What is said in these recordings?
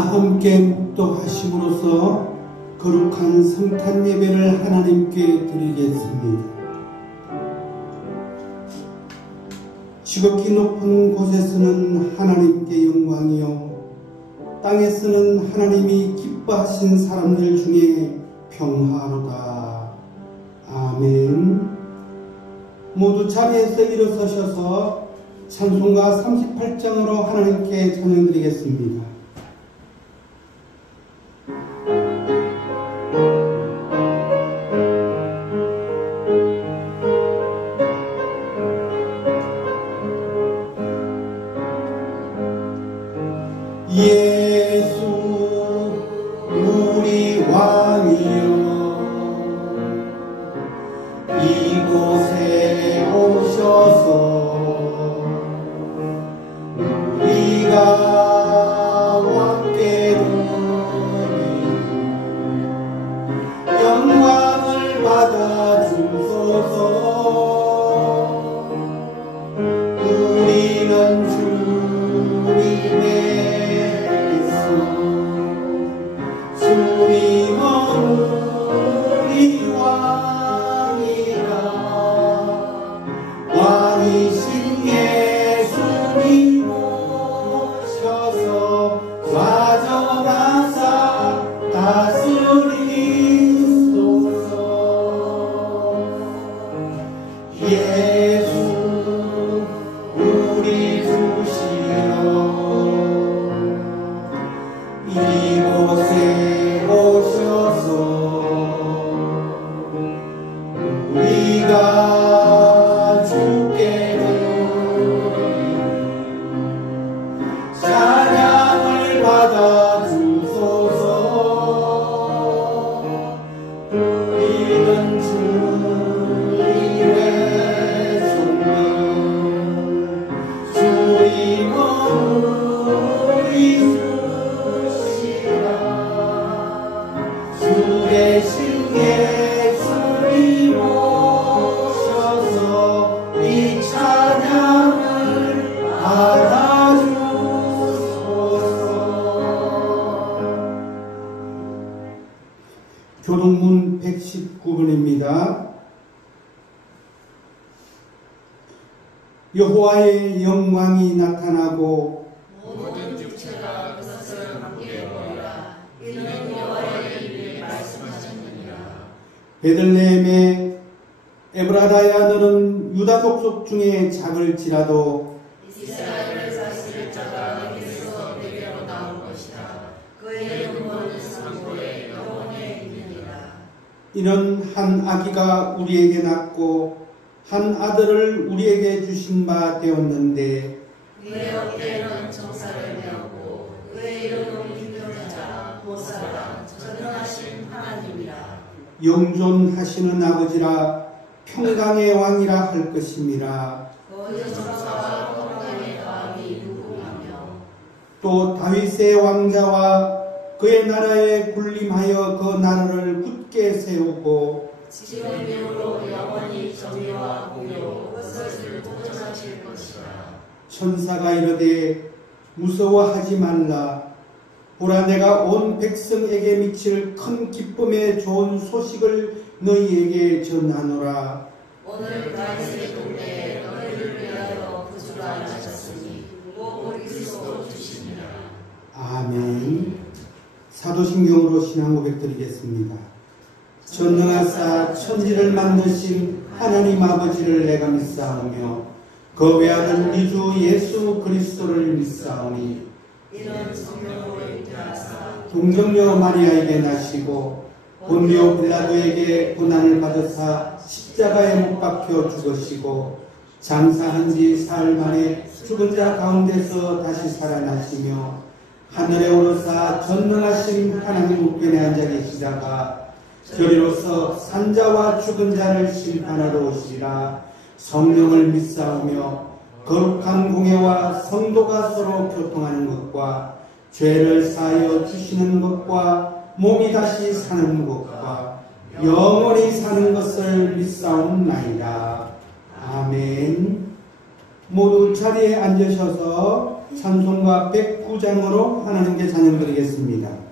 함께 묵독하심으로써 거룩한 성탄 예배를 하나님께 드리겠습니다. 지극히 높은 곳에서는 하나님께 영광이요 땅에서는 하나님이 기뻐하신 사람들 중에 평화로다. 아멘. 모두 자리에서 일어서셔서 찬송가 38장으로 하나님께 찬양드리겠습니다. 예수 우리 왕이여 이곳에 오셔서 우리가 왕께 드리는 영광을 받아 주소서. 우리는 주님의 주님은 우리 왕이라. 왕이신 예수님 오셔서 좌정하사 다스리소서. 예수 우리 주시여 이곳에 오셔서 우리가 주께 드리는 찬양을 받아 주소서. 우리는 주님의 손을 주님은 우리 주 대신 예수님 오셔서 이 찬양을 받아주소서. 교동문 119번입니다. 여호와의 영광이 나타나고 모든 육체가 그것을 함께 보리라. 이는 여호와의 입에 말씀하셨느니라. 베들레헴의 에브라다야 너는 유다 족속 중에 작을지라도 이스라엘을 다스릴 자가 내게서 내게로 나올 것이다. 그의 근본은 상고에 영원에 있느니라. 이는 한 아기가 우리에게 낳고 한 아들을 우리에게 주신 바 되었는데 그의 어깨에는 정사를 메었고 그의 이름은 인도자 보살아 전능하신 하나님이라. 영존하시는 아버지라 평강의 왕이라 할 것임이라. 그의 정사와 평강의 왕이 무궁하며 또 다윗의 왕자와 그의 나라에 군림하여 그 나라를 굳게 세우고 지금의 명으로 영원히 정의와 공의로 그것을 도전하실 것이라. 천사가 이르되 무서워하지 말라. 보라 내가 온 백성에게 미칠 큰 기쁨의 좋은 소식을 너희에게 전하노라. 오늘 다윗의 동네에 너희를 위하여 구주가 나셨으니 곧 그리스도 주시니라. 아멘. 사도신경으로 신앙 고백 드리겠습니다. 전능하사 천지를 만드신 하나님 아버지를 내가 믿사오며 그 외아들 우리 주 예수 그리스도를 믿사오니 이는 성령으로 잉태하사 동정녀 마리아에게 나시고 본디오 빌라도에게 고난을 받으사 십자가에 못 박혀 죽으시고 장사한 지 사흘 만에 죽은 자 가운데서 다시 살아나시며 하늘에 오르사 전능하신 하나님 우편에 앉아 계시다가 저리로서 산자와 죽은 자를 심판하러 오시리라. 성령을 믿사오며 거룩한 공예와 성도가 서로 교통하는 것과 죄를 사하여 주시는 것과 몸이 다시 사는 것과 영원히 사는 것을 믿사옵나이다. 아멘. 모두 자리에 앉으셔서 찬송가 109장으로 하나님께 찬양드리겠습니다.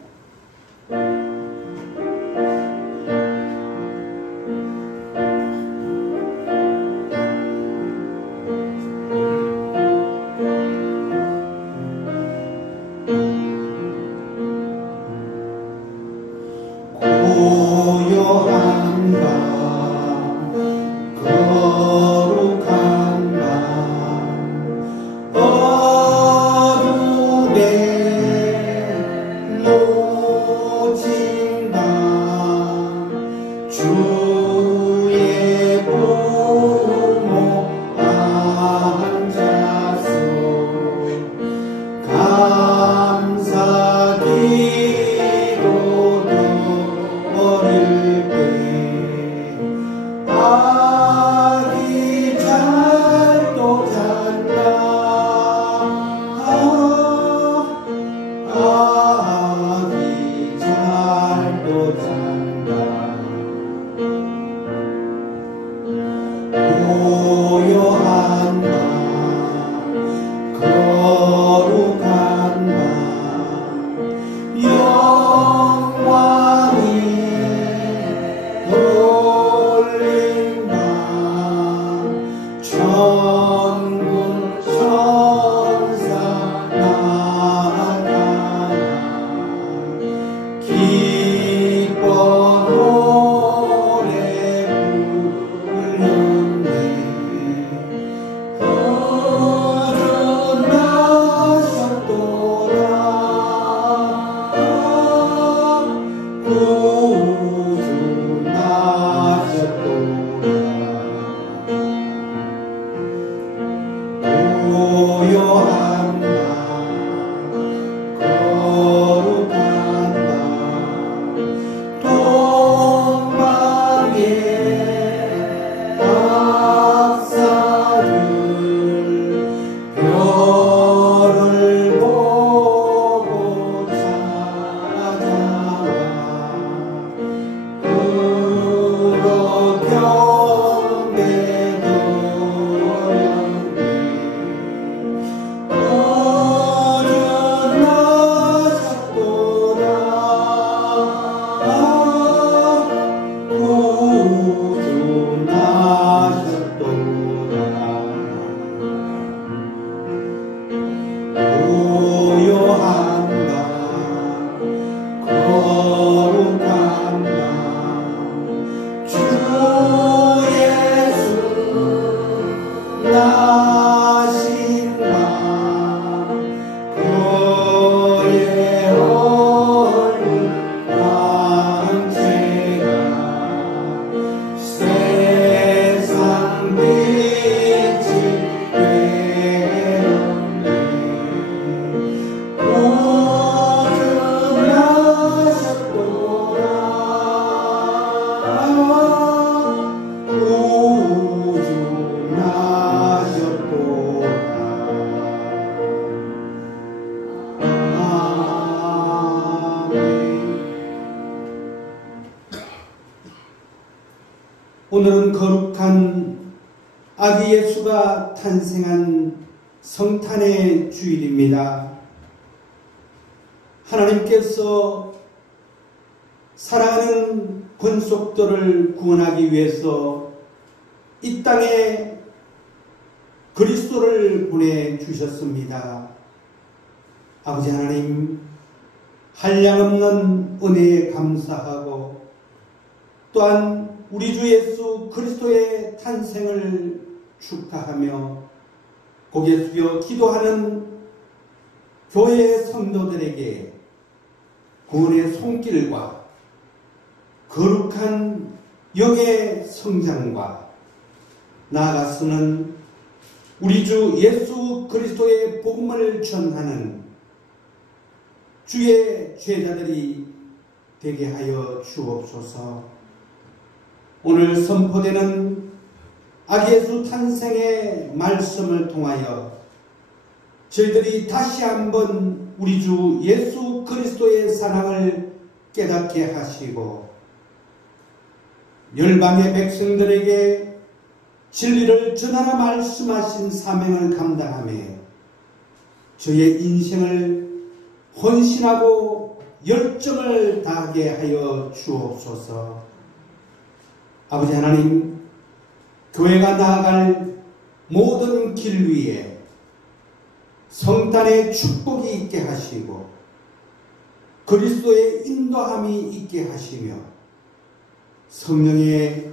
오늘은 거룩한 아기 예수가 탄생한 성탄의 주일입니다. 하나님께서 사랑하는 권속들을 구원하기 위해서 이 땅에 그리스도를 보내주셨습니다. 아버지 하나님, 한량없는 은혜에 감사하고 또한 우리 주 예수 그리스도의 탄생을 축하하며 고개 숙여 기도하는 교회의 성도들에게 구원의 손길과 거룩한 영의 성장과 나아가서는 우리 주 예수 그리스도의 복음을 전하는 주의 제자들이 되게 하여 주옵소서. 오늘 선포되는 아기 예수 탄생의 말씀을 통하여 저희들이 다시 한번 우리 주 예수 그리스도의 사랑을 깨닫게 하시고 멸망의 백성들에게 진리를 전하라 말씀하신 사명을 감당하며 저의 인생을 헌신하고 열정을 다하게 하여 주옵소서. 아버지 하나님, 교회가 나아갈 모든 길 위에 성탄의 축복이 있게 하시고 그리스도의 인도함이 있게 하시며 성령의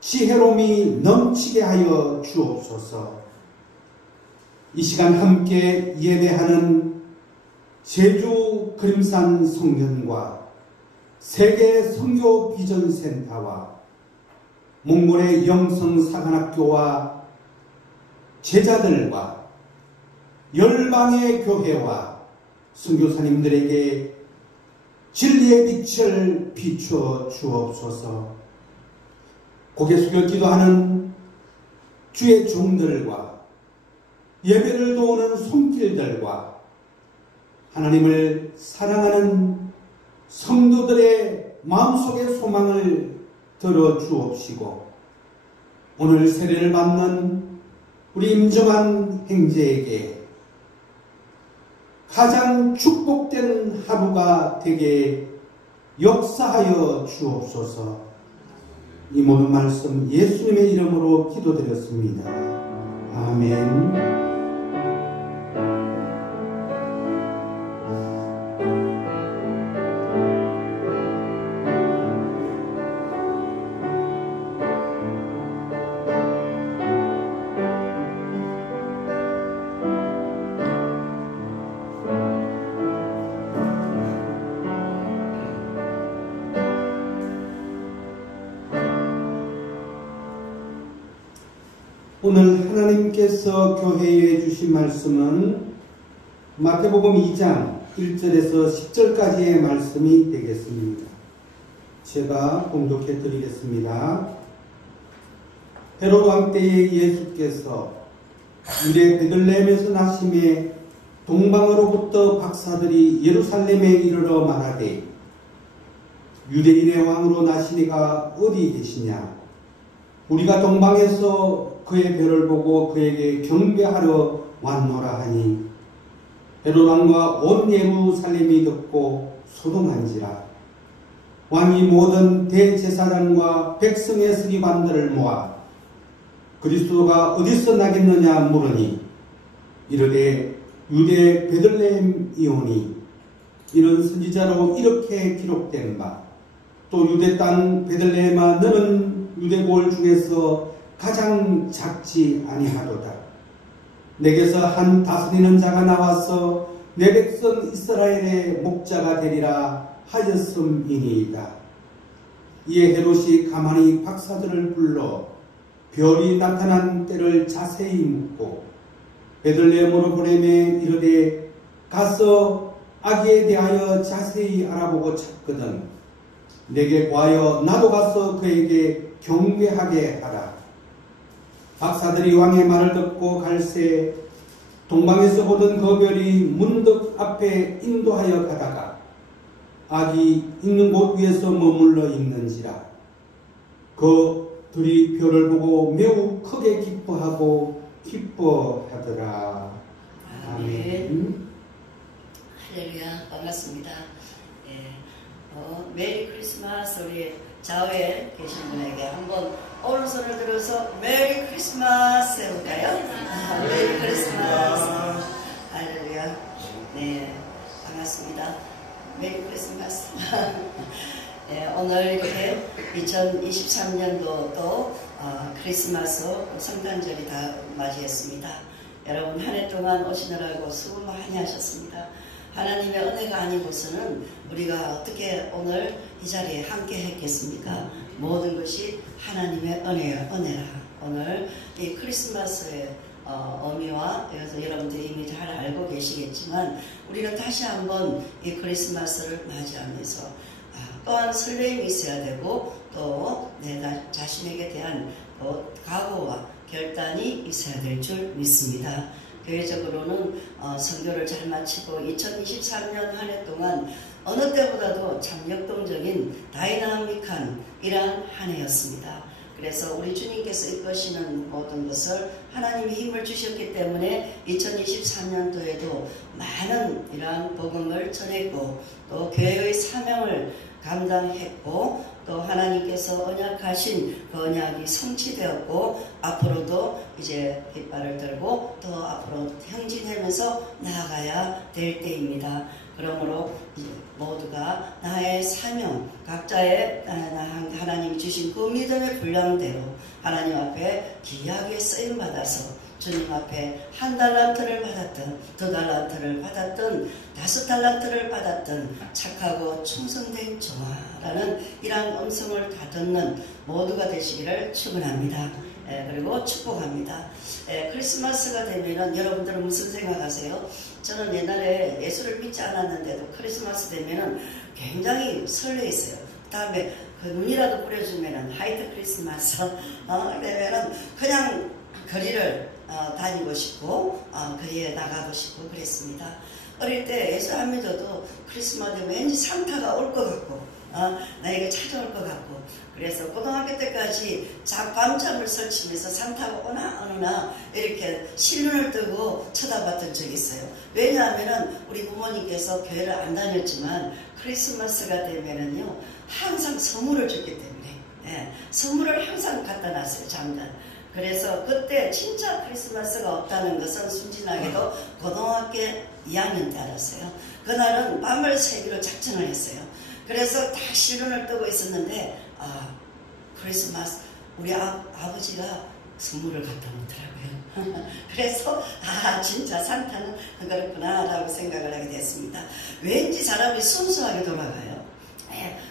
지혜로움이 넘치게 하여 주옵소서. 이 시간 함께 예배하는 제주 그림산 성전과 세계 선교 비전센터와 몽골의 영성사관학교와 제자들과 열방의 교회와 선교사님들에게 진리의 빛을 비추어 주옵소서. 고개 숙여 기도하는 주의 종들과 예배를 도우는 손길들과 하나님을 사랑하는 성도들의 마음속의 소망을 들어 주옵시고 오늘 세례를 받는 우리 임정환 형제에게 가장 축복된 하루가 되게 역사하여 주옵소서. 이 모든 말씀 예수님의 이름으로 기도드렸습니다. 아멘. 오늘 하나님께서 교회에 주신 말씀은 마태복음 2장 1절에서 10절까지의 말씀이 되겠습니다. 제가 봉독해 드리겠습니다. 헤롯 왕 때에 예수께서 유대 베들레헴에서 나심에 동방으로부터 박사들이 예루살렘에 이르러 말하되 유대인의 왕으로 나시니가 어디 계시냐? 우리가 동방에서 그의 별을 보고 그에게 경배하러 왔노라 하니 헤롯 왕과 온 예루살렘이 듣고 소동한지라. 왕이 모든 대제사장과 백성의 서기관들을 모아 그리스도가 어디서 나겠느냐 물으니 이르되 유대 베들레헴이오니 이런 선지자로 이렇게 기록된 바 또 유대 땅 베들레헴아 너는 유대골 중에서 가장 작지 아니하도다. 내게서 한 다스리는 자가 나와서 내 백성 이스라엘의 목자가 되리라 하였음이니이다. 이에 헤롯이 가만히 박사들을 불러 별이 나타난 때를 자세히 묻고 베들레헴으로 보내매 이르되 가서 아기에 대하여 자세히 알아보고 찾거든 내게 구하여 나도 가서 그에게 경배하게 하라. 박사들이 왕의 말을 듣고 갈새 동방에서 보던 그 별이 문득 앞에 인도하여 가다가 아기 있는 곳 위에서 머물러 있는지라. 그들이 별을 보고 매우 크게 기뻐하고 기뻐하더라. 아멘. 할렐루야. 반갑습니다. 메리 크리스마스. 우리 좌우에 계신 분에게 한번 오른손을 들어서 메리 크리스마스 해볼까요? 메리 크리스마스. 할렐루야. 네, 반갑습니다. 메리 크리스마스. 네, 오늘 이렇게 2023년도 또 크리스마스 성탄절이 다 맞이했습니다. 여러분 한 해 동안 오시느라고 수고 많이 하셨습니다. 하나님의 은혜가 아니고서는 우리가 어떻게 오늘 이 자리에 함께 했겠습니까? 모든 것이 하나님의 은혜라. 오늘 이 크리스마스의 의미와 그래서 여러분들이 이미 잘 알고 계시겠지만 우리가 다시 한번 이 크리스마스를 맞이하면서 또한 설렘이 있어야 되고 또 내 자신에게 대한 각오와 결단이 있어야 될 줄 믿습니다. 교회적으로는 선교를 잘 마치고 2023년 한 해 동안 어느 때보다도 참 역동적인 다이나믹한 이러한 한 해였습니다. 그래서 우리 주님께서 이끄시는 모든 것을 하나님이 힘을 주셨기 때문에 2023년도에도 많은 이러한 복음을 전했고 또 교회의 사명을 감당했고 또 하나님께서 언약하신 그 언약이 성취되었고 앞으로도 이제 깃발을 들고 또 앞으로 행진하면서 나아가야 될 때입니다. 그러므로 이제 모두가 나의 사명, 각자의 하나님이 주신 그 믿음의 분량대로 하나님 앞에 귀하게 쓰임받아서 주님 앞에 1달란트를 받았든 2달란트를 받았든 5달란트를 받았든 착하고 충성된 종아라는 이러한 음성을 다 듣는 모두가 되시기를 축원합니다. 그리고 축복합니다. 크리스마스가 되면은 여러분들은 무슨 생각하세요? 저는 옛날에 예수를 믿지 않았는데도 크리스마스 되면은 굉장히 설레있어요. 그 다음에 그 눈이라도 뿌려주면은 화이트 크리스마스 되면은 그냥 거리를 다니고 싶고 거리에 나가고 싶고 그랬습니다. 어릴 때 예수 안 믿어도 크리스마스 되면 왠지 산타가 올 것 같고 나에게 찾아올 것 같고 그래서 고등학교 때까지 밤잠을 설치면서 산타가 오나 안 오나 이렇게 실눈을 뜨고 쳐다봤던 적이 있어요. 왜냐하면 우리 부모님께서 교회를 안 다녔지만 크리스마스가 되면은요 항상 선물을 줬기 때문에 선물을 항상 갖다 놨어요. 잠깐. 그래서 그때 진짜 크리스마스가 없다는 것은 순진하게도 고등학교 2학년 때 알았어요. 그날은 밤을 새기로 작정을 했어요. 그래서 다 실눈을 뜨고 있었는데 크리스마스 우리 아버지가 선물을 갖다 놓더라고요. 그래서 진짜 산타는 그렇구나 라고 생각을 하게 됐습니다. 왠지 사람이 순수하게 돌아가요.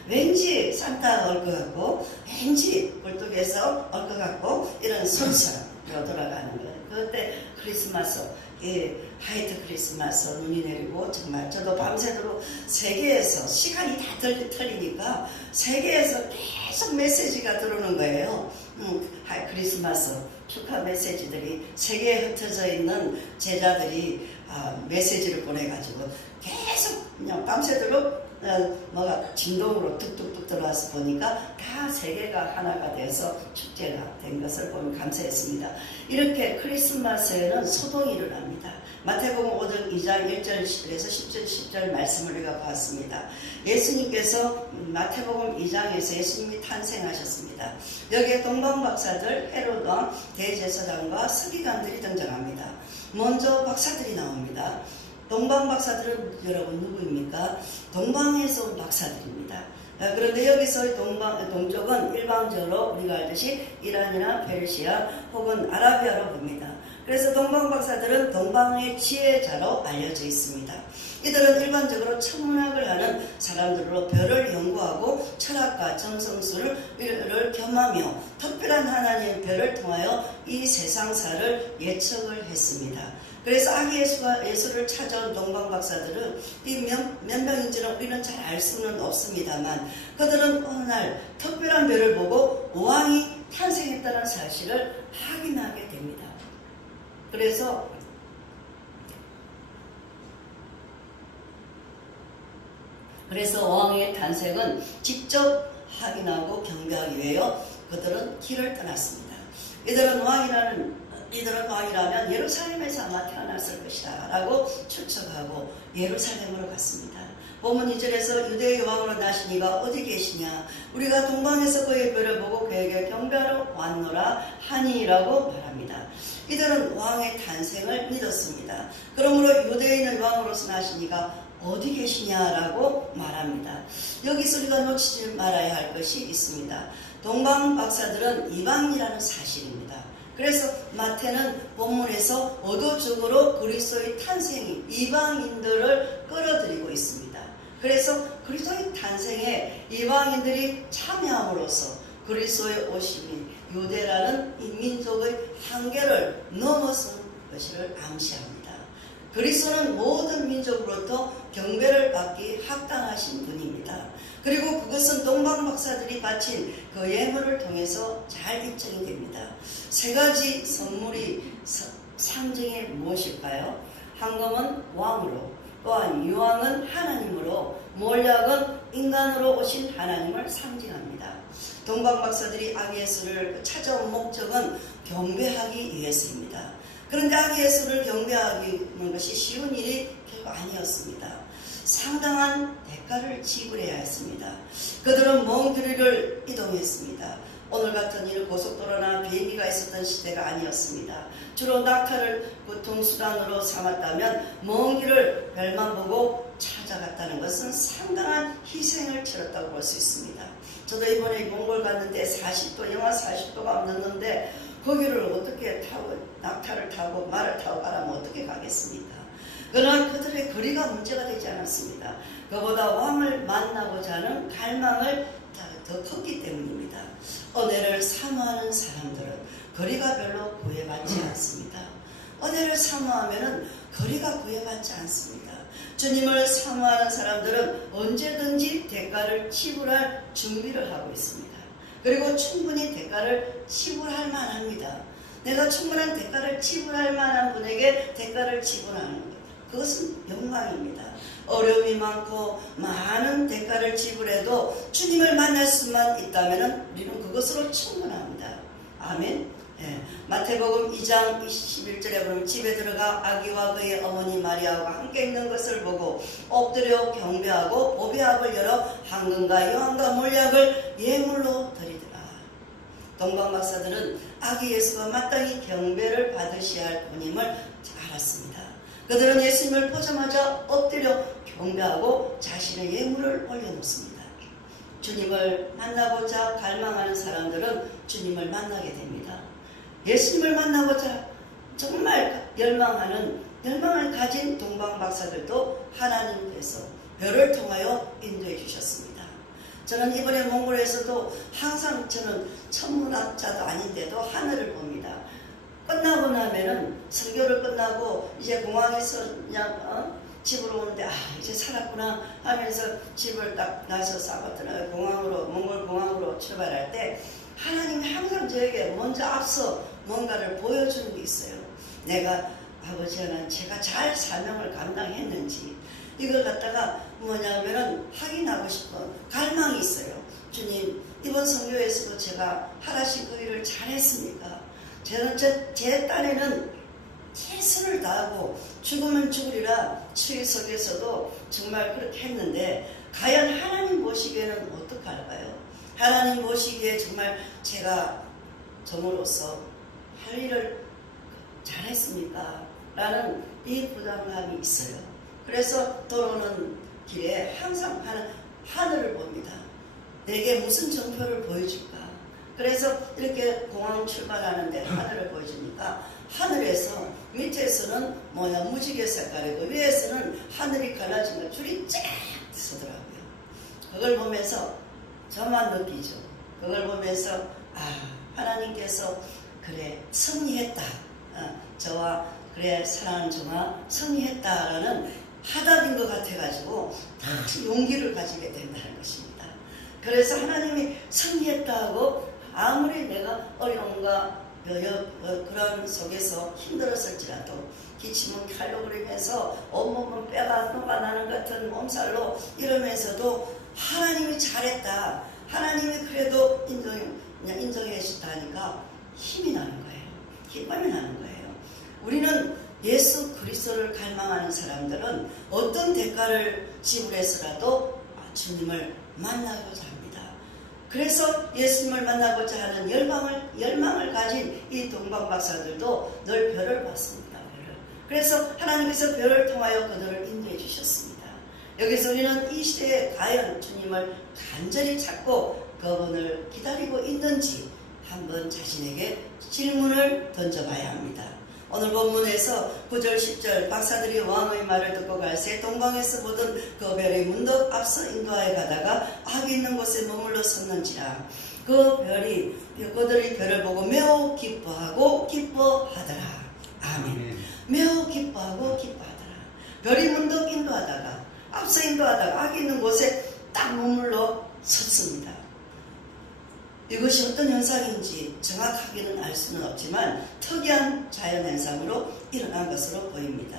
왠지 산타가 올 것 같고 왠지 굴뚝에서 올 것 같고 이런 순수함으로 돌아가는 거예요. 그때 크리스마스 화이트 크리스마스 눈이 내리고 정말 저도 밤새도록 세계에서 시간이 다 틀리니까 세계에서 계속 메시지가 들어오는 거예요. 크리스마스 축하 메시지들이 세계에 흩어져 있는 제자들이 메시지를 보내가지고 계속 그냥 밤새도록 뭐가 진동으로 뚝뚝뚝 들어와서 보니까 다 세계가 하나가 돼서 축제가 된 것을 보면 감사했습니다. 이렇게 크리스마스에는 소동이 일어납니다. 마태복음 5장 2장 1절 10절에서 10절 10절 말씀을 읽어보았습니다. 예수님께서 마태복음 2장에서 예수님이 탄생하셨습니다. 여기에 동방박사들, 헤롯 왕, 대제사장과 서기관들이 등장합니다. 먼저 박사들이 나옵니다. 동방박사들은 여러분 누구입니까? 동방에서 온 박사들입니다. 그런데 여기서 동쪽은 일방적으로 우리가 알듯이 이란이나 페르시아 혹은 아라비아로 봅니다. 그래서 동방박사들은 동방의 지혜자로 알려져 있습니다. 이들은 일반적으로 천문학을 하는 사람들로 별을 연구하고 철학과 점성술을 겸하며 특별한 하나님의 별을 통하여 이 세상사를 예측을 했습니다. 그래서 아기 예수를 찾아온 동방박사들은 이 몇 명인지는 우리는 잘 알 수는 없습니다만 그들은 어느 날 특별한 별을 보고 왕이 탄생했다는 사실을 확인하게 됩니다. 그래서 왕의 탄생은 직접 확인하고 경배하기 위하여 그들은 길을 떠났습니다. 이들은 왕이라면 예루살렘에서 아마 태어났을 것이다 라고 추측하고 예루살렘으로 갔습니다. 본문 2절에서 유대의 왕으로 나신 이가 어디 계시냐 우리가 동방에서 그의 별을 보고 그에게 경배하러 왔노라 하니라고 말합니다. 이들은 왕의 탄생을 믿었습니다. 그러므로 유대인의 왕으로서 나신 이가 어디 계시냐라고 말합니다. 여기서 우리가 놓치지 말아야 할 것이 있습니다. 동방 박사들은 이방인이라는 사실입니다. 그래서 마태는 본문에서 의도적으로 그리스도의 탄생이 이방인들을 끌어들이고 있습니다. 그래서 그리스도의 탄생에 이방인들이 참여함으로써 그리스도의 오심이 유대라는 이 민족의 한계를 넘어선 것을 암시합니다. 그리스도는 모든 민족으로부터 경배를 받기 합당하신 분입니다. 그리고 그것은 동방 박사들이 바친 그 예물을 통해서 잘 입증이 됩니다. 세 가지 선물이 상징이 무엇일까요? 황금은 왕으로, 또한 유황은 하나님으로, 몰약은 인간으로 오신 하나님을 상징합니다. 동방박사들이 아기 예수를 찾아온 목적은 경배하기 위해서입니다. 그런데 아기 예수를 경배하는 것이 쉬운 일이 결코 아니었습니다. 상당한 대가를 지불해야 했습니다. 그들은 먼 거리를 이동했습니다. 오늘 같은 일 고속도로나 비행기가 있었던 시대가 아니었습니다. 주로 낙타를 교통수단으로 삼았다면 먼 길을 별만 보고 찾아갔다는 것은 상당한 희생을 치렀다고 볼 수 있습니다. 저도 이번에 몽골 갔는데 40도, 영하 40도가 넘는데 거기를 어떻게 타고, 낙타를 타고 말을 타고 가라면 어떻게 가겠습니까? 그러나 그들의 거리가 문제가 되지 않았습니다. 그보다 왕을 만나고자 하는 갈망을 더 컸기 때문입니다. 은혜를 사모하는 사람들은 거리가 별로 구애받지 않습니다. 은혜를 사모하면 거리가 구애받지 않습니다. 주님을 사모하는 사람들은 언제든지 대가를 지불할 준비를 하고 있습니다. 그리고 충분히 대가를 지불할 만합니다. 내가 충분한 대가를 지불할 만한 분에게 대가를 지불하는 것, 그것은 영광입니다. 어려움이 많고 많은 대가를 지불해도 주님을 만날 수만 있다면 우리는 그것으로 충분합니다. 아멘. 예. 마태복음 2장 21절에 보면 집에 들어가 아기와 그의 어머니 마리아와 함께 있는 것을 보고 엎드려 경배하고 보배압을 열어 황금과 여왕과 몰약을 예물로 드리더라. 동방박사들은 아기 예수가 마땅히 경배를 받으셔야 할 분임을 알았습니다. 그들은 예수님을 보자마자 엎드려 경배하고 자신의 예물을 올려놓습니다. 주님을 만나고자 갈망하는 사람들은 주님을 만나게 됩니다. 예수님을 만나고자 정말 열망을 가진 동방박사들도 하나님께서 별을 통하여 인도해 주셨습니다. 저는 이번에 몽골에서도 항상 저는 천문학자도 아닌데도 하늘을 봅니다. 끝나고 나면은 설교를 끝나고 이제 공항에서 그냥 집으로 오는데 이제 살았구나 하면서 집을 딱 나서서 아파트나 공항으로 몽골 공항으로 출발할 때 하나님이 항상 저에게 먼저 앞서 뭔가를 보여주는 게 있어요. 내가 아버지 하나님 제가 잘 사명을 감당했는지 이걸 갖다가 뭐냐면은 확인하고 싶은 갈망이 있어요. 주님 이번 선교에서도 제가 하라신 그 일을 잘했습니까? 저는 제 딴에는 최선을 다하고 죽으면 죽으리라 추위 속에서도 정말 그렇게 했는데 과연 하나님 보시기에는 어떡할까요? 하나님 보시기에 정말 제가 종으로서 할 일을 잘했습니까? 라는 이 부담감이 있어요. 그래서 돌아오는 길에 항상 하늘을 봅니다. 내게 무슨 정표를 보여줄까? 그래서 이렇게 공항 출발하는데 하늘을 보여주니까 하늘에서 밑에서는 무지개 색깔이고 위에서는 하늘이 갈라진 거 줄이 쫙 서더라고요. 그걸 보면서 저만 느끼죠. 그걸 보면서 하나님께서 그래 승리했다. 저와 그래 사랑하는 종아 승리했다라는 하답인 것 같아가지고 다시 용기를 가지게 된다는 것입니다. 그래서 하나님이 승리했다고 아무리 내가 어려움과 그런 속에서 힘들었을지라도 기침은 칼로 그리면서 온몸은 뼈가 녹아나는 같은 몸살로 이러면서도 하나님이 잘했다. 하나님이 그래도 인정해 주다니까 힘이 나는 거예요. 기쁨이 나는 거예요. 우리는 예수 그리스도를 갈망하는 사람들은 어떤 대가를 지불해서라도 주님을 만나고자 합니다. 그래서 예수님을 만나고자 하는 열망을 가진 이 동방박사들도 늘 별을 봤습니다. 별을. 그래서 하나님께서 별을 통하여 그들을 인도해 주셨습니다. 여기서 우리는 이 시대에 과연 주님을 간절히 찾고 그분을 기다리고 있는지 한번 자신에게 질문을 던져봐야 합니다. 오늘 본문에서 9절 10절 박사들이 왕의 말을 듣고 갈새 동방에서 보던 그 별이 문득 앞서 인도하여 가다가 악이 있는 곳에 머물러 섰는지라. 그 별이 그들이 별을 보고 매우 기뻐하고 기뻐하더라. 아멘. 매우 기뻐하고 기뻐하더라. 별이 문득 인도하다가 앞서 인도하다가 악이 있는 곳에 딱 머물러 섰습니다. 이것이 어떤 현상인지 정확하게는 알 수는 없지만 특이한 자연현상으로 일어난 것으로 보입니다.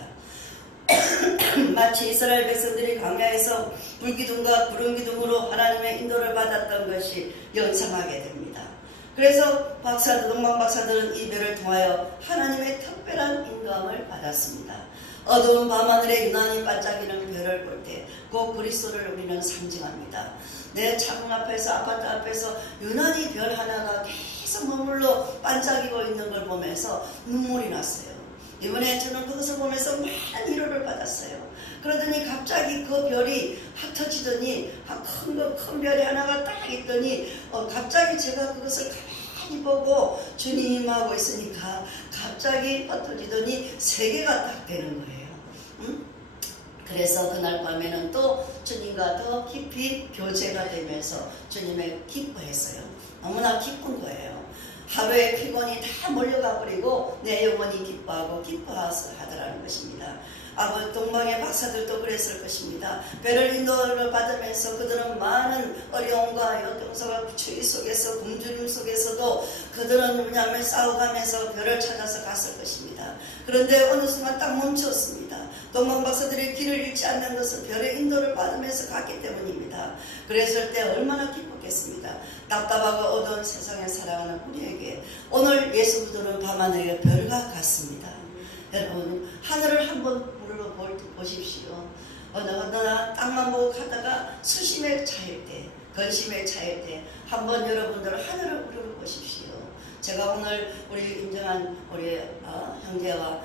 마치 이스라엘 백성들이 광야에서 불기둥과 구름기둥으로 하나님의 인도를 받았던 것이 연상하게 됩니다. 그래서 동방 박사들은 이 별을 통하여 하나님의 특별한 인도함을 받았습니다. 어두운 밤하늘에 유난히 반짝이는 별을 볼 때 꼭 그리스도를 우리는 상징합니다. 내 창문 앞에서 아파트 앞에서 유난히 별 하나가 계속 머물러 반짝이고 있는 걸 보면서 눈물이 났어요. 이번에 저는 그것을 보면서 많은 위로를 받았어요. 그러더니 갑자기 그 별이 흩어지더니 큰 별이 하나가 딱 있더니 갑자기 제가 그것을 가만히 보고 주님하고 있으니까 갑자기 흩어지더니 3개가 딱 되는 거예요. 그래서 그날 밤에는 또 주님과 더 깊이 교제가 되면서 주님을 기뻐했어요. 너무나 기쁜 거예요. 하루의 피곤이 다 몰려가 버리고 내 영혼이 기뻐하고 기뻐하더라는 것입니다. 동방의 박사들도 그랬을 것입니다. 별을 인도를 받으면서 그들은 많은 어려움과 역경과 추위 속에서 굶주림 속에서도 그들은 뭐냐면 싸워가면서 별을 찾아서 갔을 것입니다. 그런데 어느 순간 딱 멈추었습니다. 동방 박사들이 길을 잃지 않는 것은 별의 인도를 받으면서 갔기 때문입니다. 그랬을 때 얼마나 기뻤겠습니다. 답답하고 어두운 세상에 살아가는 우리에게 오늘 예수 그리스도는 밤하늘의 별과 같습니다. 여러분 하늘을 한번 보십시오. 어느나 땅만 보고 가다가 수심에 차일 때, 근심에 차일 때 한번 여러분들 하늘을 우러보십시오. 제가 오늘 우리 인정한 우리 형제와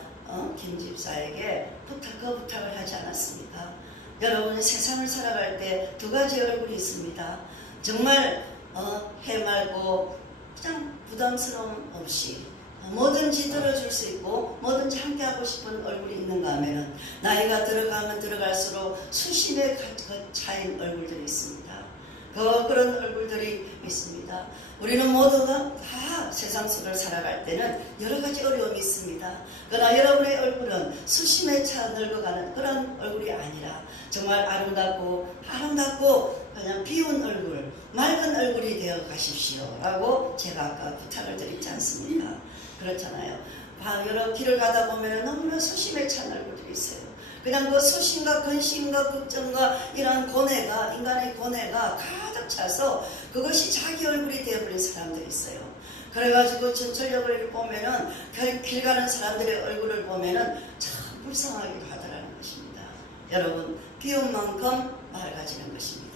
김 집사에게 그 부탁을 하지 않았습니까? 여러분 세상을 살아갈 때 2가지 얼굴이 있습니다. 정말 해맑고 그냥 부담스러움 없이 뭐든지 들어줄 수 있고 뭐든지 함께하고 싶은 얼굴이 있는가 하면은 나이가 들어가면 들어갈수록 수심에 차인 얼굴들이 있습니다. 그런 얼굴들이 있습니다. 우리는 모두가 다 세상 속을 살아갈 때는 여러 가지 어려움이 있습니다. 그러나 여러분의 얼굴은 수심에 차 늙어가는 그런 얼굴이 아니라 정말 아름답고 그냥 비운 얼굴, 맑은 얼굴이 되어 가십시오 라고 제가 아까 부탁을 드리지 않습니까? 그렇잖아요. 여러 길을 가다 보면 너무나 수심에 찬 얼굴들이 있어요. 그냥 그 수심과 근심과 걱정과 이런 고뇌가, 인간의 고뇌가 가득 차서 그것이 자기 얼굴이 되어버린 사람들이 있어요. 그래가지고 전철역을 보면은 길 가는 사람들의 얼굴을 보면은 참 불쌍하게 하더라는 것입니다. 여러분, 비운 만큼 맑아지는 것입니다.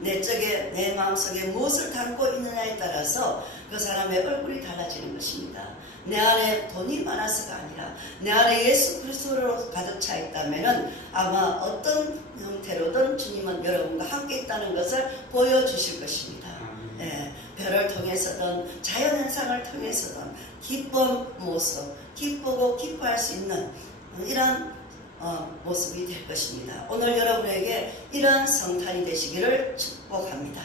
내 마음속에 무엇을 담고 있느냐에 따라서 그 사람의 얼굴이 달라지는 것입니다. 내 안에 돈이 많아서가 아니라 내 안에 예수 그리스도로 가득 차 있다면은 아마 어떤 형태로든 주님은 여러분과 함께 있다는 것을 보여주실 것입니다. 네, 별을 통해서든 자연현상을 통해서든 기쁜 모습, 기쁘고 기뻐할 수 있는 이런 모습이 될 것입니다. 오늘 여러분에게 이러한 성탄이 되시기를 축복합니다.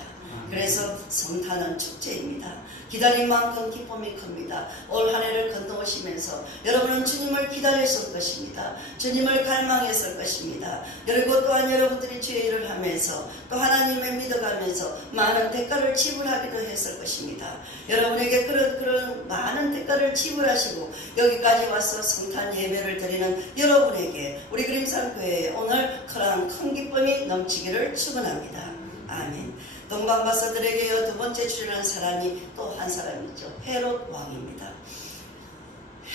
그래서 성탄은 축제입니다. 기다린 만큼 기쁨이 큽니다. 올 한 해를 건너오시면서 여러분은 주님을 기다렸을 것입니다. 주님을 갈망했을 것입니다. 그리고 또한 여러분들이 주의 일을 하면서 또 하나님을 믿어가면서 많은 대가를 지불하기도 했을 것입니다. 여러분에게 그런 많은 대가를 지불하시고 여기까지 와서 성탄 예배를 드리는 여러분에게 우리 그림산교회에 오늘 큰 기쁨이 넘치기를 축원합니다. 아멘. 동방 박사들에게 2번째 출연한 사람이 또 한 사람이죠. 헤롯 왕입니다.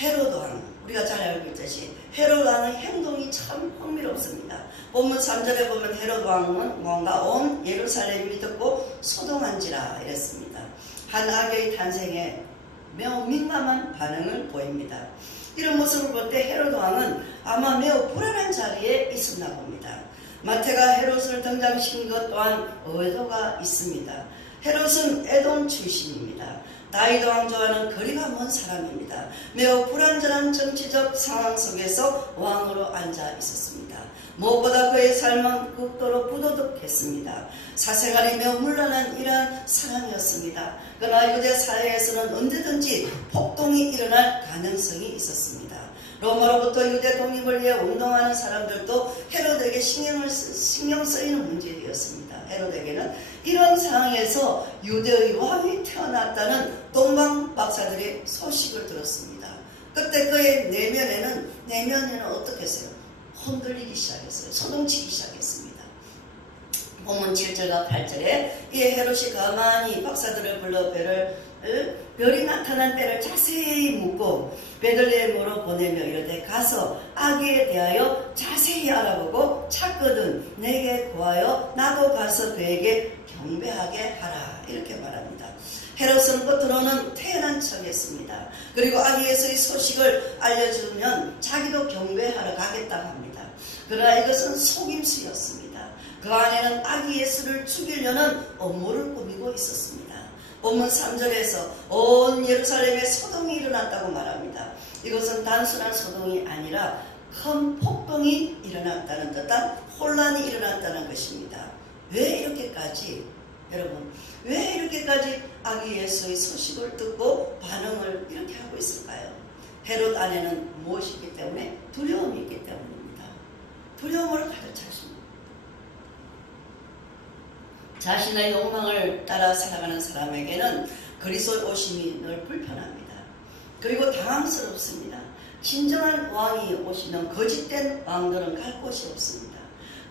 헤롯 왕, 우리가 잘 알고 있듯이 헤롯 왕의 행동이 참 흥미롭습니다. 본문 3절에 보면 헤롯 왕은 온 예루살렘이 듣고 소동한지라 이랬습니다. 한 아기의 탄생에 매우 민감한 반응을 보입니다. 이런 모습을 볼 때 헤롯 왕은 아마 매우 불안한 자리에 있었나 봅니다. 마태가 헤롯을 등장시킨 것 또한 의도가 있습니다. 헤롯은 에돔 출신입니다. 다윗 왕조와는 거리가 먼 사람입니다. 매우 불안전한 정치적 상황 속에서 왕으로 앉아 있었습니다. 무엇보다 그의 삶은 극도로 부도덕했습니다. 사생활이 매우 문란한 이러한 사람이었습니다. 그러나 유대 사회에서는 언제든지 폭동이 일어날 가능성이 있었습니다. 로마로부터 유대 독립을 위해 운동하는 사람들도 헤롯에게 신경 쓰이는 문제였습니다. 헤롯에게는 이런 상황에서 유대의 왕이 태어났다는 동방 박사들의 소식을 들었습니다. 그때 그의 내면에는 어떻겠어요? 흔들리기 시작했어요. 소동치기 시작했습니다. 본문 7절과 8절에 이 헤롯이 가만히 박사들을 불러 별이 나타난 때를 자세히 묻고 베들레헴으로 보내며 이르되 가서 아기에 대하여 자세히 알아보고 찾거든 내게 구하여 나도 가서 그에게 경배하게 하라. 이렇게 말합니다. 헤롯은 겉으로는 태어난 척했습니다. 그리고 아기에서의 소식을 알려주면 자기도 경배하러 가겠다고 합니다. 그러나 이것은 속임수였습니다. 그 안에는 아기 예수를 죽이려는 업무를 꾸미고 있었습니다. 본문 3절에서 온 예루살렘에 소동이 일어났다고 말합니다. 이것은 단순한 소동이 아니라 큰 폭동이 일어났다는 듯한 혼란이 일어났다는 것입니다. 왜 이렇게까지 여러분 왜 이렇게까지 아기 예수의 소식을 듣고 반응을 이렇게 하고 있을까요? 헤롯 안에는 무엇이 있기 때문에? 두려움이 있기 때문입니다. 두려움을 가득 찼습니다. 자신의 욕망을 따라 살아가는 사람에게는 그리스도의 오심이 늘 불편합니다. 그리고 당황스럽습니다. 진정한 왕이 오시면 거짓된 왕들은 갈 곳이 없습니다.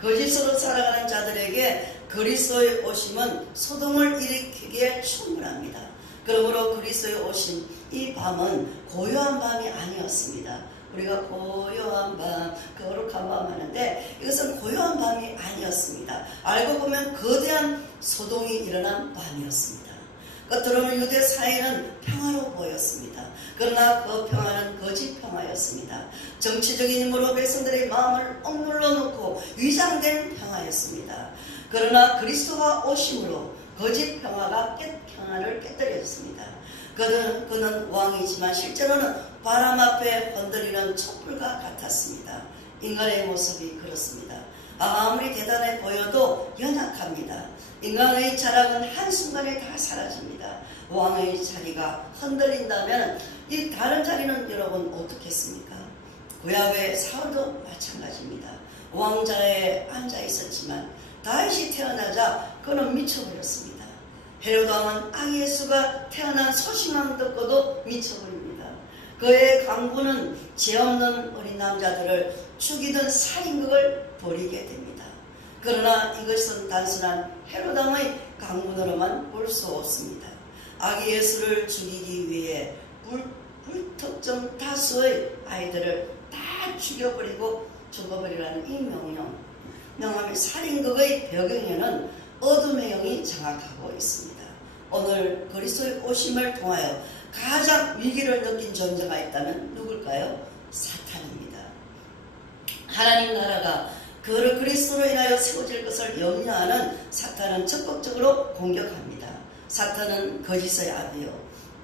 거짓으로 살아가는 자들에게 그리스도의 오심은 소동을 일으키기에 충분합니다. 그러므로 그리스도의 오심, 이 밤은 고요한 밤이 아니었습니다. 우리가 고요한 밤, 거룩한 밤 하는데 이것은 고요한 밤이 아니었습니다. 알고 보면 거대한 소동이 일어난 밤이었습니다. 겉으로는 유대 사회는 평화로 보였습니다. 그러나 그 평화는 거짓 평화였습니다. 정치적인 힘으로 백성들의 마음을 억눌러 놓고 위장된 평화였습니다. 그러나 그리스도가 오심으로 거짓 평화를 깨뜨렸습니다. 그는 왕이지만 실제로는 바람 앞에 흔들리는 촛불과 같았습니다. 인간의 모습이 그렇습니다. 아무리 대단해 보여도 연약합니다. 인간의 자랑은 한순간에 다 사라집니다. 왕의 자리가 흔들린다면 이 다른 자리는 여러분 어떻겠습니까? 구약의 사울도 마찬가지입니다. 왕자에 앉아 있었지만 다윗이 태어나자 그는 미쳐버렸습니다. 헤롯 왕은 아기 예수가 태어난 소식만 듣고도 미쳐버립니다. 그의 강부는 죄 없는 어린 남자들을 죽이던 살인극을 벌이게 됩니다. 그러나 이것은 단순한 헤롯 왕의 강분으로만 볼 수 없습니다. 아기 예수를 죽이기 위해 불특정 다수의 아이들을 다 죽어버리라는 이 명함의 살인극의 배경에는 어둠의 영이 장악하고 있습니다. 오늘 그리스도의 오심을 통하여 가장 위기를 느낀 존재가 있다면 누굴까요? 사탄입니다. 하나님 나라가 그리스도로 인하여 세워질 것을 염려하는 사탄은 적극적으로 공격합니다. 사탄은 거짓의 아비요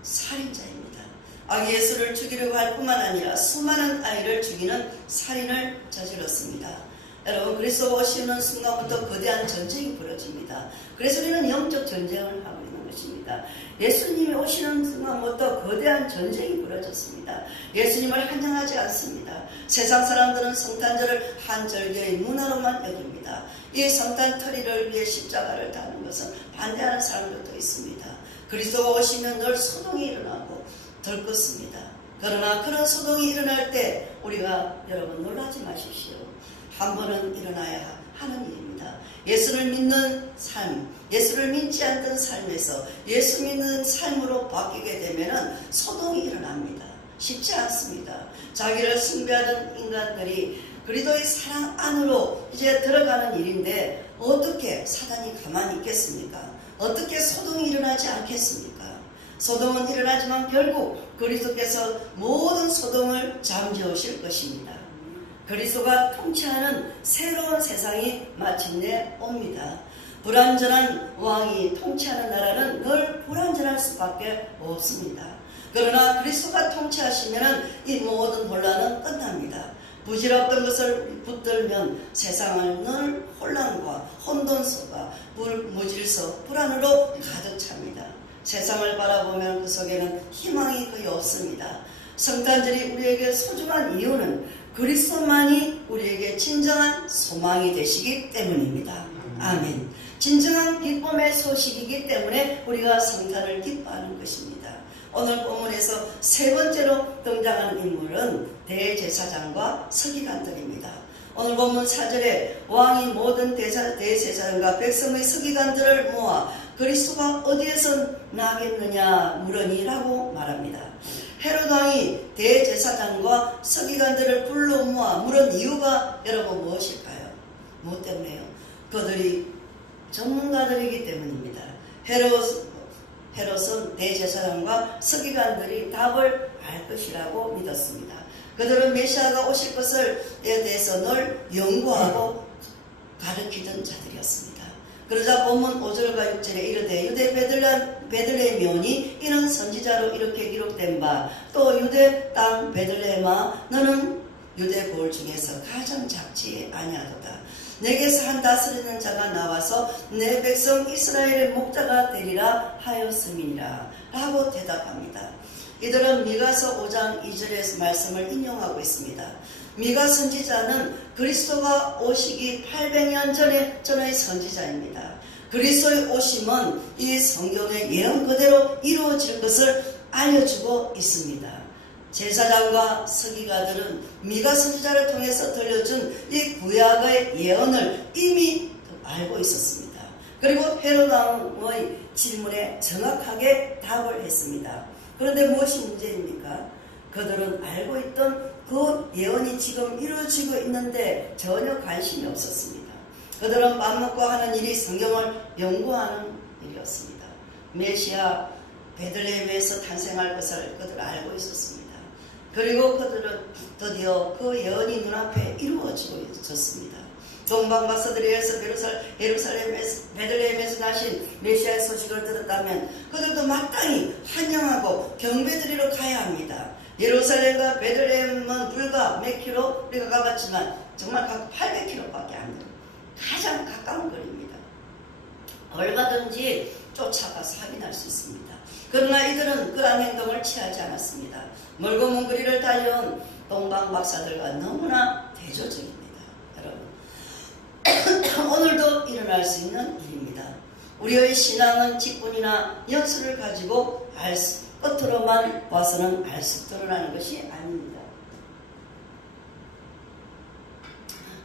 살인자입니다. 아기 예수를 죽이려고 할 뿐만 아니라 수많은 아이를 죽이는 살인을 저질렀습니다. 여러분 그리스도 오시는 순간부터 거대한 전쟁이 벌어집니다. 그래서 우리는 영적 전쟁을 하고 있는 것입니다. 예수님이 오시는 순간부터 거대한 전쟁이 벌어졌습니다. 예수님을 환영하지 않습니다. 세상 사람들은 성탄절을 한 절기의 문화로만 여깁니다. 이 성탄 터리를 위해 십자가를 다는 것은 반대하는 사람들도 있습니다. 그리스도가 오시면 늘 소동이 일어나고 덜껐습니다. 그러나 그런 소동이 일어날 때 우리가 여러분 놀라지 마십시오. 한 번은 일어나야 하는 일입니다. 예수를 믿는 삶, 예수를 믿지 않던 삶에서 예수 믿는 삶으로 바뀌게 되면 소동이 일어납니다. 쉽지 않습니다. 자기를 숭배하던 인간들이 그리스도의 사랑 안으로 이제 들어가는 일인데 어떻게 사단이 가만히 있겠습니까? 어떻게 소동이 일어나지 않겠습니까? 소동은 일어나지만 결국 그리스도께서 모든 소동을 잠재우실 것입니다. 그리스도가 통치하는 새로운 세상이 마침내 옵니다. 불완전한 왕이 통치하는 나라는 늘 불완전할 수밖에 없습니다. 그러나 그리스도가 통치하시면 이 모든 혼란은 끝납니다. 부질없던 것을 붙들면 세상을 늘 혼란과 혼돈서와 무질서, 불안으로 가득 찹니다. 세상을 바라보면 그 속에는 희망이 거의 없습니다. 성탄절이 우리에게 소중한 이유는 그리스도만이 우리에게 진정한 소망이 되시기 때문입니다. 아멘. 진정한 기쁨의 소식이기 때문에 우리가 성탄을 기뻐하는 것입니다. 오늘 본문에서 세 번째로 등장하는 인물은 대제사장과 서기관들입니다. 오늘 본문 4절에 왕이 모든 대제사장과 백성의 서기관들을 모아 그리스도가 어디에서 나겠느냐 물으니라고 말합니다. 헤롯 왕이 대제사장과 서기관들을 불러 모아 물은 이유가 여러분 무엇일까요? 무엇 때문에요? 그들이 전문가들이기 때문입니다. 헤롯은 대제사장과 서기관들이 답을 알 것이라고 믿었습니다. 그들은 메시아가 오실 것에 대해서 늘 연구하고 가르치던 자들이었습니다. 그러자 본문 5절과 6절에 이르되 유대 베들레헴이오니 이는 선지자로 이렇게 기록된 바 또 유대 땅 베들레헴아 너는 유대 고을 중에서 가장 작지 아니하도다. 내게서 한 다스리는 자가 나와서 내 백성 이스라엘의 목자가 되리라 하였음이니라 라고 대답합니다. 이들은 미가서 5장 2절에서 말씀을 인용하고 있습니다. 미가 선지자는 그리스도가 오시기 800년 전의 선지자입니다. 그리스도의 오심은 이 성경의 예언 그대로 이루어질 것을 알려주고 있습니다. 제사장과 서기관들은 미가 선지자를 통해서 들려준 이 구약의 예언을 이미 알고 있었습니다. 그리고 헤롯 왕의 질문에 정확하게 답을 했습니다. 그런데 무엇이 문제입니까? 그들은 알고 있던 그 예언이 지금 이루어지고 있는데 전혀 관심이 없었습니다. 그들은 밥 먹고 하는 일이 성경을 연구하는 일이었습니다. 메시아 베들레헴에서 탄생할 것을 그들 알고 있었습니다. 그리고 그들은 드디어 그 예언이 눈앞에 이루어지고 있었습니다. 동방 박사들에 의해서 예루살렘에서 베들레헴에서 나신 메시아의 소식을 들었다면 그들도 마땅히 환영하고 경배드리러 가야 합니다. 예루살렘과 베들레헴은 불과 몇 킬로 우리가 가봤지만 정말 각 800킬로밖에 안 돼요. 가장 가까운 거리입니다. 얼마든지 쫓아가서 확인할 수 있습니다. 그러나 이들은 그러한 행동을 취하지 않았습니다. 멀고 먼 거리를 달려온 동방 박사들과 너무나 대조적입니다. 여러분, 오늘도 일어날 수 있는 일입니다. 우리의 신앙은 직분이나 연수를 가지고 겉으로만 봐서는 알 수 드러나는 것이 아닙니다.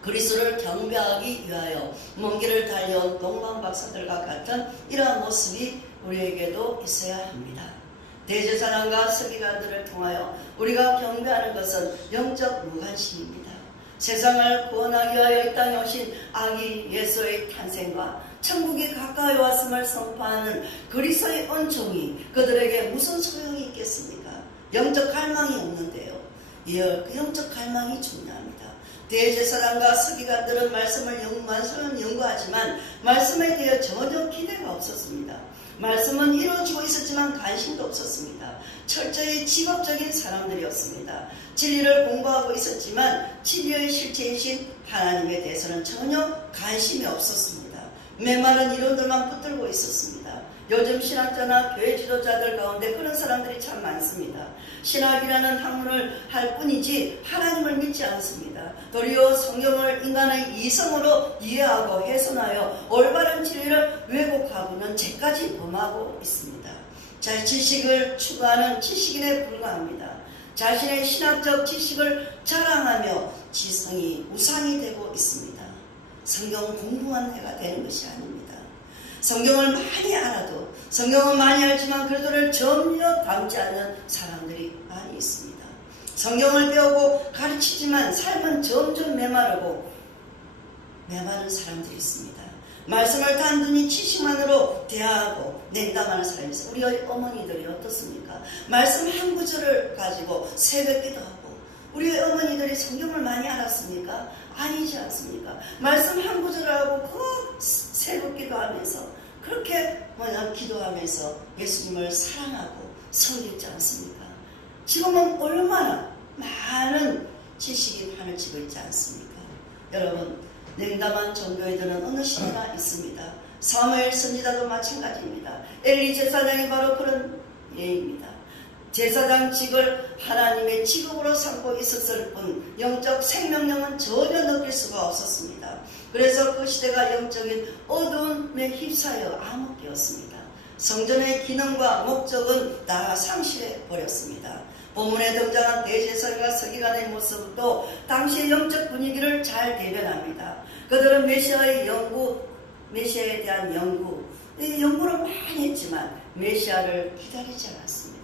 그리스도를 경배하기 위하여 먼 길을 달려온 동방 박사들과 같은 이러한 모습이 우리에게도 있어야 합니다. 대제사장과 서기관들을 통하여 우리가 경배하는 것은 영적 무관심입니다. 세상을 구원하기 위하여 이 땅에 오신 아기 예수의 탄생과 천국이 가까이 왔음을 선포하는 그리스도의 은총이 그들에게 무슨 소용이 있겠습니까? 영적 갈망이 없는데요. 그 영적 갈망이 중요합니다. 대제사장과 서기관들은 말씀을 연구하지만 말씀에 대해 전혀 기대가 없었습니다. 말씀은 이루어지고 있었지만 관심도 없었습니다. 철저히 직업적인 사람들이었습니다. 진리를 공부하고 있었지만 진리의 실체이신 하나님에 대해서는 전혀 관심이 없었습니다. 메마른 이론들만 붙들고 있었습니다. 요즘 신학자나 교회 지도자들 가운데 그런 사람들이 참 많습니다. 신학이라는 학문을 할 뿐이지 하나님을 믿지 않습니다. 도리어 성경을 인간의 이성으로 이해하고 훼손하여 올바른 진리를 왜곡하고는 죄까지 범하고 있습니다. 자기 지식을 추구하는 지식인에 불과합니다. 자신의 신학적 지식을 자랑하며 지성이 우상이 되고 있습니다. 성경 공부만 해가 되는 것이 아닙니다. 성경을 많이 알아도 성경은 많이 알지만 그들을 전혀 담지 않는 사람들이 많이 있습니다. 성경을 배우고 가르치지만 삶은 점점 메마른 사람들이 있습니다. 말씀을 단순히 지식만으로 대하고 냉담하는 사람이 있어요. 우리 어머니들이 어떻습니까? 말씀 한 구절을 가지고 새벽기도 하고 우리 어머니들이 성경을 많이 알았습니까? 아니지 않습니까? 말씀 한 구절을 하고 그 새벽기도 하면서 그렇게 기도하면서 예수님을 사랑하고 섬기지 않습니까? 지금은 얼마나 많은 지식이 판을 치고 있지 않습니까? 여러분, 냉담한 종교에들은 어느 시대나 있습니다. 사무엘 선지자도 마찬가지입니다. 엘리 제사장이 바로 그런 예입니다. 제사장직을 하나님의 직업으로 삼고 있었을 뿐 영적 생명력은 전혀 느낄 수가 없었습니다. 그래서 그 시대가 영적인 어두움에 휩싸여 암흑기였습니다. 성전의 기능과 목적은 다 상실해 버렸습니다. 본문에 등장한 대제사장과 서기관의 모습도 당시의 영적 분위기를 잘 대변합니다. 그들은 메시아에 대한 연구를 많이 했지만 메시아를 기다리지 않았습니다.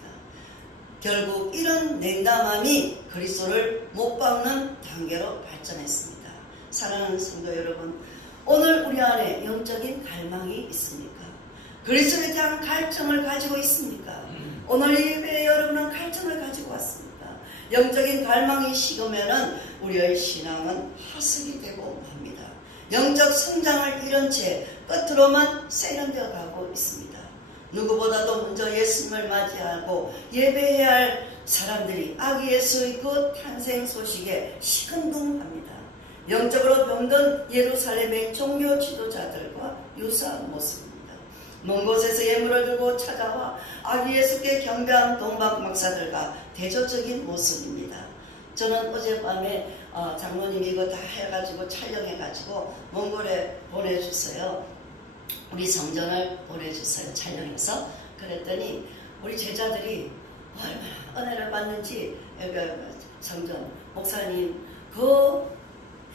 결국 이런 냉담함이 그리스도를 못 박는 단계로 발전했습니다. 사랑하는 성도 여러분, 오늘 우리 안에 영적인 갈망이 있습니까? 그리스도에 대한 갈증을 가지고 있습니까? 오늘 예배에 여러분은 갈증을 가지고 왔습니까? 영적인 갈망이 식으면은 우리의 신앙은 하석이 되고 맙니다. 영적 성장을 잃은 채 끝으로만 세련되어 가고 있습니다. 누구보다도 먼저 예수님을 맞이하고 예배해야 할 사람들이 아기 예수의 그 탄생 소식에 시큰둥합니다. 영적으로 병든 예루살렘의 종교 지도자들과 유사한 모습입니다. 먼 곳에서 예물을 들고 찾아와 아기 예수께 경배한 동방 박사들과 대조적인 모습입니다. 저는 어젯밤에 장로님이 이거 다 해가지고 촬영해가지고 몽골에 보내줬어요. 우리 성전을 보내줬어요. 촬영해서. 그랬더니 우리 제자들이 얼마나 은혜를 받는지 성전 목사님 그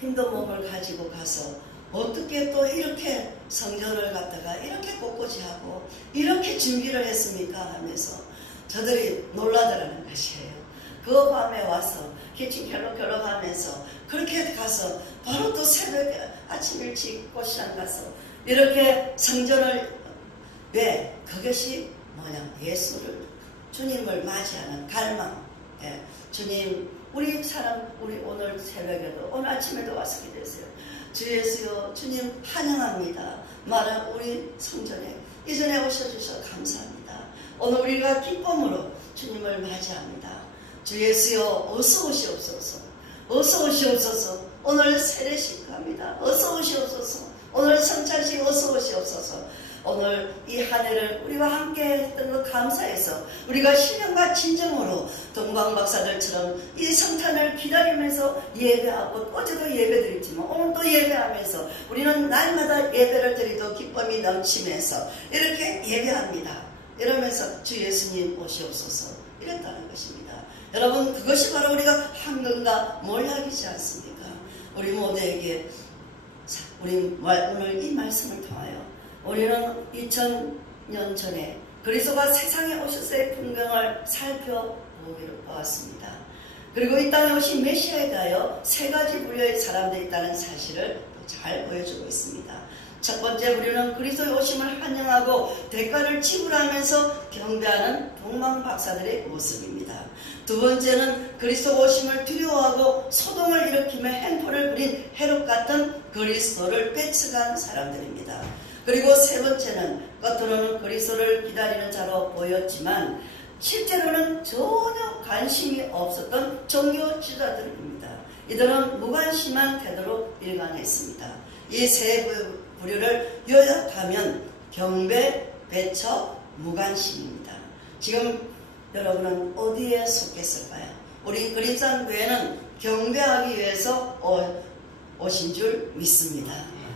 힘든 몸을 가지고 가서 어떻게 또 이렇게 성전을 갖다가 이렇게 꼿꼿이 하고 이렇게 준비를 했습니까? 하면서 저들이 놀라더라는 것이에요. 그 밤에 와서 기침 결럭결럭 하면서 그렇게 가서 바로 또 새벽에 아침 일찍 꽃시장 가서 이렇게 성전을 왜? 그것이 뭐냐? 예수를 주님을 맞이하는 갈망. 예. 주님 우리 오늘 새벽에도 오늘 아침에도 와서 기도했어요. 주 예수여 주님 환영합니다. 말한 우리 성전에 이전에 오셔주셔서 감사합니다. 오늘 우리가 기쁨으로 주님을 맞이합니다. 주 예수여 어서 오시옵소서. 어서 오시옵소서. 오늘 세례식 합니다. 어서 오시옵소서. 오늘 성찬식 어서 오시옵소서. 오늘 이 한 해를 우리와 함께 했던 것 감사해서 우리가 신령과 진정으로 동방 박사들처럼 이 성탄을 기다리면서 예배하고 어제도 예배드렸지만 오늘 또 예배하면서 우리는 날마다 예배를 드리도 기쁨이 넘치면서 이렇게 예배합니다. 이러면서 주 예수님 오시옵소서 이랬다는 것입니다. 여러분 그것이 바로 우리가 황금과 몰약이지 않습니까? 우리 모두에게 우리 오늘 이 말씀을 통하여 우리는 2000년 전에 그리스도가 세상에 오셔서의 풍경을 살펴보기로 보았습니다. 그리고 이 땅에 오신 메시아에 대하여 세 가지 부류의 사람들이 있다는 사실을 잘 보여주고 있습니다. 첫 번째 부류는 그리스도의 오심을 환영하고 대가를 지불하면서 경배하는 동방 박사들의 모습입니다. 두 번째는 그리스도 오심을 두려워하고 소동을 일으키며 행포를 부린 헤롯 같은 그리스도를 뺏어간 사람들입니다. 그리고 세 번째는 겉으로는 그리스도를 기다리는 자로 보였지만 실제로는 전혀 관심이 없었던 종교 지도자들입니다. 이들은 무관심한 태도로 일관했습니다. 이 세 부류를 요약하면 경배, 배척, 무관심입니다. 지금 여러분은 어디에 속했을까요? 우리 그림산교회는 경배하기 위해서 오신 줄 믿습니다.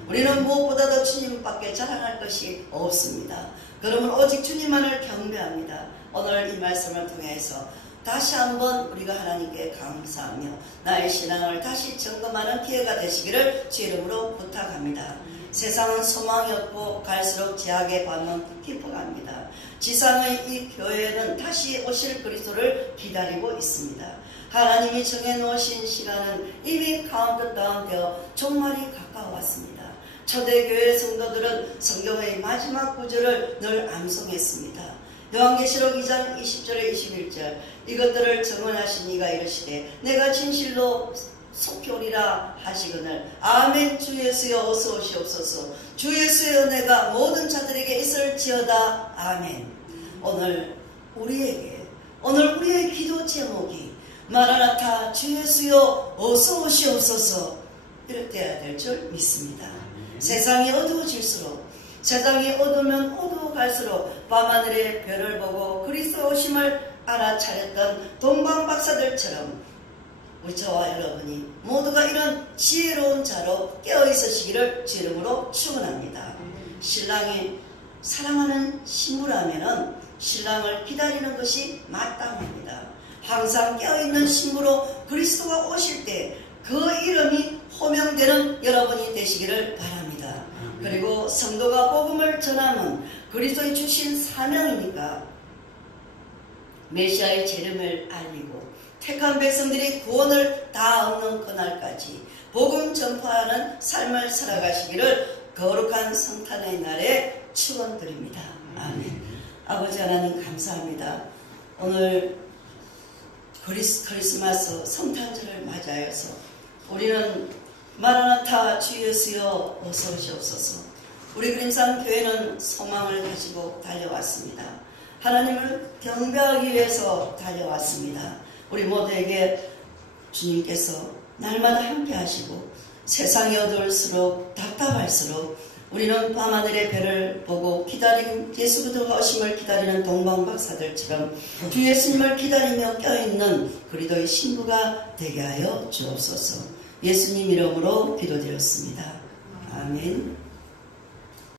우리는 무엇보다도 주님밖에 자랑할 것이 없습니다. 그러면 오직 주님만을 경배합니다. 오늘 이 말씀을 통해서 다시 한번 우리가 하나님께 감사하며 나의 신앙을 다시 점검하는 기회가 되시기를 주 이름으로 부탁합니다. 세상은 소망이 없고 갈수록 제약의 반응 깊어갑니다. 지상의 이 교회는 다시 오실 그리스도를 기다리고 있습니다. 하나님이 정해놓으신 시간은 이미 카운트다운 되어 종말이 가까워왔습니다. 초대교회 성도들은 성경의 마지막 구절을 늘 암송했습니다. 요한계시록 2장 20절에 21절 이것들을 증언하신 이가 이르시되 내가 진실로 속히 오리라 하시거늘 아멘. 주 예수여 어서 오시옵소서. 주 예수의 은혜가 모든 자들에게 있을지어다. 아멘. 오늘 우리의 기도 제목이 마라나타 주 예수여 어서 오시옵소서 이렇게 될 줄 믿습니다. 세상이 어두워질수록 세상이 어두우면 어두워갈수록 밤하늘의 별을 보고 그리스도 오심을 알아차렸던 동방 박사들처럼 우리 저와 여러분이 모두가 이런 지혜로운 자로 깨어있으시기를 주 이름으로 축원합니다. 신랑이 사랑하는 신부라면은 신랑을 기다리는 것이 마땅합니다. 항상 깨어있는 신부로 그리스도가 오실 때 그 이름이 호명되는 여러분이 되시기를 바랍니다. 그리고 성도가 복음을 전하면 그리스도의 주신 사명이니까 메시아의 재림을 알리고 택한 백성들이 구원을 다 얻는 그날까지 복음 전파하는 삶을 살아가시기를 거룩한 성탄의 날에 축원드립니다. 아멘. 아버지 하나님 감사합니다. 오늘 크리스마스 성탄절을 맞이하여서 우리는 마라나타 주 예수여 어서 오시옵소서. 우리 그림산 교회는 소망을 가지고 달려왔습니다. 하나님을 경배하기 위해서 달려왔습니다. 우리 모두에게 주님께서 날마다 함께 하시고 세상이 어두울수록 답답할수록 우리는 밤하늘의 별을 보고 기다리는 예수 그리스도가 오심을 기다리는 동방박사들처럼 주 예수님을 기다리며 껴있는 그리스도의 신부가 되게 하여 주옵소서. 예수님 이름으로 기도드렸습니다. 아멘.